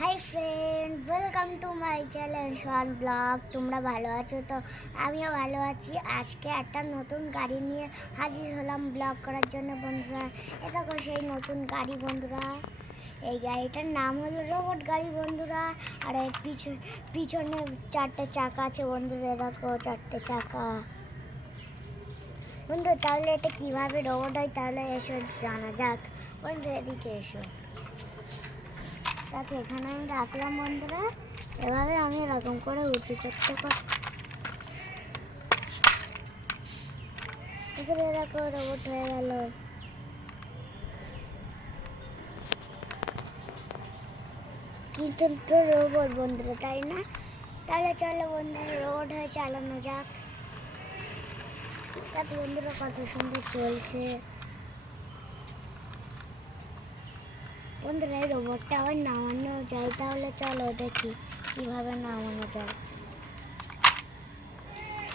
High friend, welcome to my channel Shan blog. তোমরা ভালো আছো তো? আমিও ভালো আছি। আজকে একটা নতুন গাড়ি নিয়ে হাজির হলাম ব্লগ করার জন্য বন্ধুরা। এ দেখো সেই নতুন গাড়ি বন্ধুরা। এই গাড়িটার নাম হলো রোবট গাড়ি বন্ধুরা। আর এর পিছনে চারটে চাকা আছে বন্ধুরা। দেখো চারটে চাকা বন্ধু। তাহলে এটা কিভাবে রোবট হয় তাহলে এসো জানা যাক বন্ধু। এদিকে এসো। তাকে এখানে আমি রাখলাম বন্ধুরা। এভাবে আমি এরকম করে উঁচু করতে দেখো রোবট হয়ে গেল। কিন্তু তো রোবট বন্ধুরা, তাই না? তাহলে চলো বন্ধুরা, রোবট হয়ে চালানো যাক। তাতে বন্ধুরা কত সুন্দর চলছে বন্ধুরা। এই রোবটটা আবার নামানো যায়, তাহলে চলো দেখি কিভাবে নামানো যায়।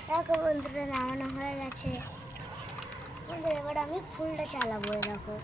দেখো বন্ধুরা, নামানো হয়ে গেছে বন্ধুরা। এবার আমি ফুলটা চালাবো। দেখো